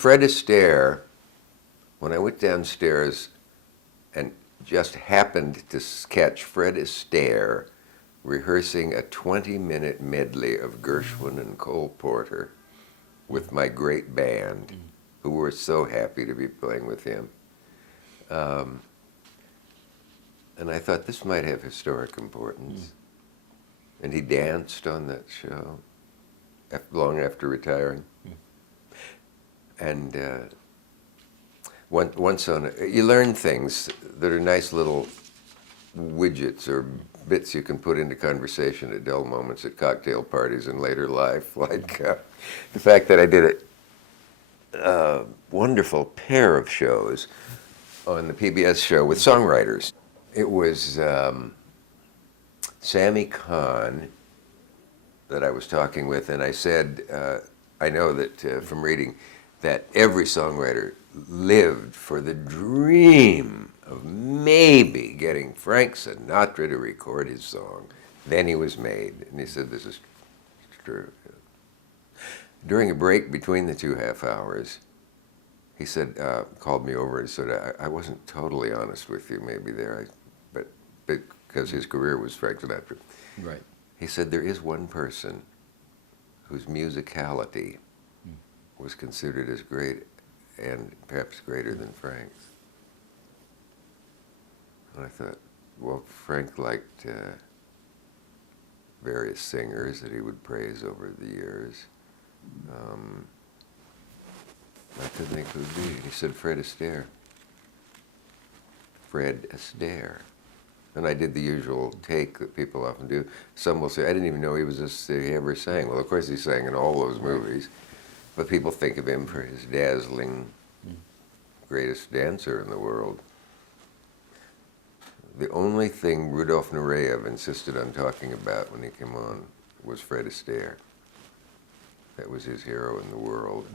Fred Astaire, when I went downstairs and just happened to catch Fred Astaire rehearsing a 20-minute medley of Gershwin and Cole Porter with my great band, who were so happy to be playing with him. And I thought this might have historic importance. And he danced on that show long after retiring. And once you learn things that are nice little widgets or bits you can put into conversation at dull moments at cocktail parties in later life, like the fact that I did a wonderful pair of shows on the PBS show with songwriters. It was Sammy Kahn that I was talking with, and I said, I know that from reading, that every songwriter lived for the dream of maybe getting Frank Sinatra to record his song. Then he was made. And he said, this is true. During a break between the 2 half hours, he said, called me over and said, I wasn't totally honest with you maybe there, but because his career was Frank Sinatra. Right. He said, there is one person whose musicality was considered as great and perhaps greater than Frank's. And I thought, well, Frank liked various singers that he would praise over the years. I couldn't think who it would be. He said Fred Astaire. Fred Astaire. And I did the usual take that people often do. Some will say, I didn't even know he ever sang. Well, of course he sang in all those movies. But people think of him for his dazzling, greatest dancer in the world. The only thing Rudolf Nureyev insisted on talking about when he came on was Fred Astaire. That was his hero in the world.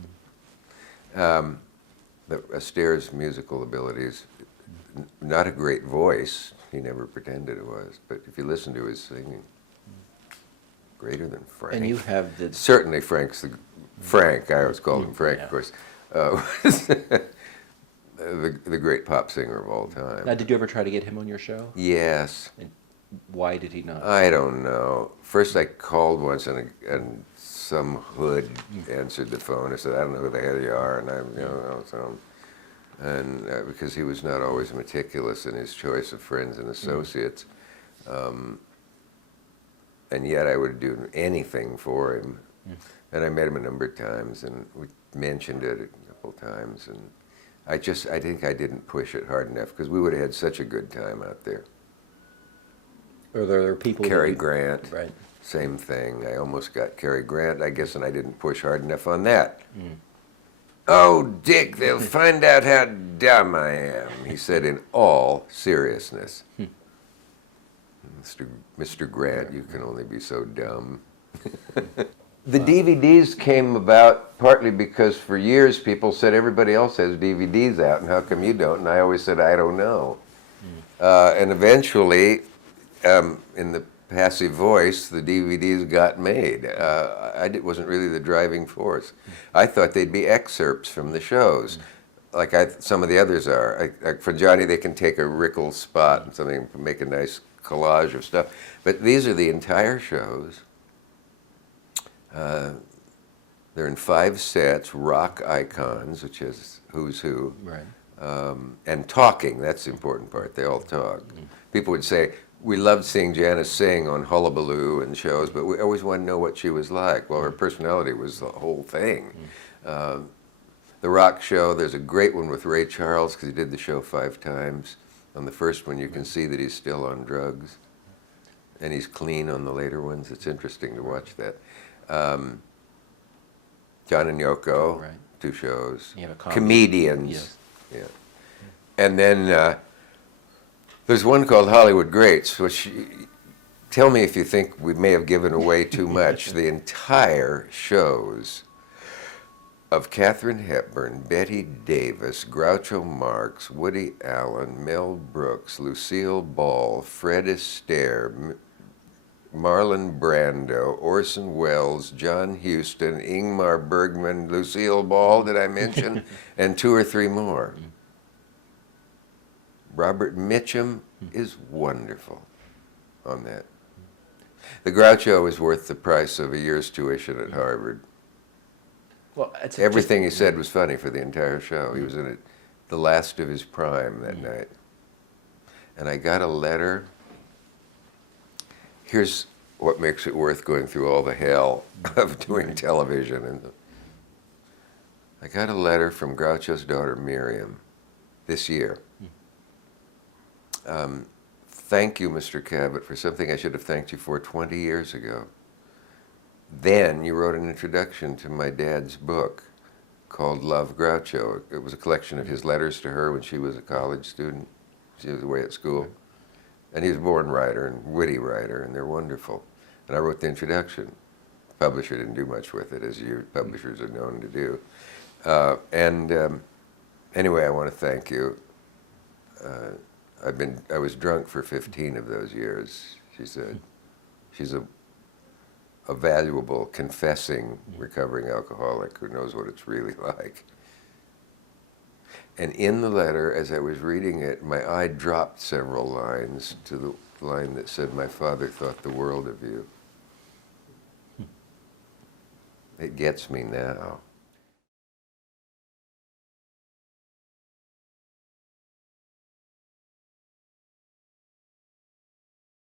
Astaire's musical abilities, not a great voice, he never pretended it was, but if you listen to his singing, greater than Frank. And you have the... Certainly Frank, I always called him Frank, of course, was the great pop singer of all time. Now, did you ever try to get him on your show? Yes. And why did he not? I don't know. First I called once and some hood answered the phone. I said, I don't know who the hell you are, and because he was not always meticulous in his choice of friends and associates. And yet I would do anything for him. And I met him a number of times, and we mentioned it a couple times, and I think I didn't push it hard enough, because we would have had such a good time out there. Or there are people... Cary Grant, right. Same thing. I almost got Cary Grant, I guess, and I didn't push hard enough on that. Oh, Dick, they'll find out how dumb I am, he said in all seriousness. Mr. Grant, you can only be so dumb. The DVDs came about partly because for years people said everybody else has DVDs out and how come you don't? And I always said, I don't know. And eventually, in the passive voice, the DVDs got made. Wasn't really the driving force. I thought they'd be excerpts from the shows, like some of the others are. For Johnny, they can take a Rickles spot and something, make a nice collage of stuff. But these are the entire shows. They're in 5 sets, rock icons, which is who's who. Right. And talking, that's the important part. They all talk. People would say, we loved seeing Janis sing on Hullabaloo and shows, but we always wanted to know what she was like. Well, her personality was the whole thing. The rock show, there's a great one with Ray Charles, because he did the show 5 times. On the first one, you can see that he's still on drugs, and he's clean on the later ones. It's interesting to watch that. John and Yoko, Right. 2 shows. You have a comedy. Comedians. Yes. Yeah. And then there's one called Hollywood Greats, which, tell me if you think we may have given away too much. The entire shows of Katharine Hepburn, Betty Davis, Groucho Marx, Woody Allen, Mel Brooks, Lucille Ball, Fred Astaire, Marlon Brando, Orson Welles, John Huston, Ingmar Bergman, Lucille Ball, did I mention? And 2 or 3 more. Robert Mitchum is wonderful on that. The Groucho is worth the price of a year's tuition at Harvard. Well, it's Everything he said was funny for the entire show. He was in it, the last of his prime that night. And I got a letter. Here's what makes it worth going through all the hell of doing television. And I got a letter from Groucho's daughter Miriam this year. Thank you, Mr. Cavett, for something I should have thanked you for 20 years ago. Then you wrote an introduction to my dad's book called Love Groucho. It was a collection of his letters to her when she was a college student. She was away at school. And he was a born writer and witty writer, and they're wonderful. And I wrote the introduction. The publisher didn't do much with it, as your publishers are known to do. Anyway, I want to thank you. I was drunk for 15 of those years, she said. She's a valuable, confessing, recovering alcoholic who knows what it's really like. And in the letter, as I was reading it, my eye dropped several lines to the line that said, "My father thought the world of you." It gets me now.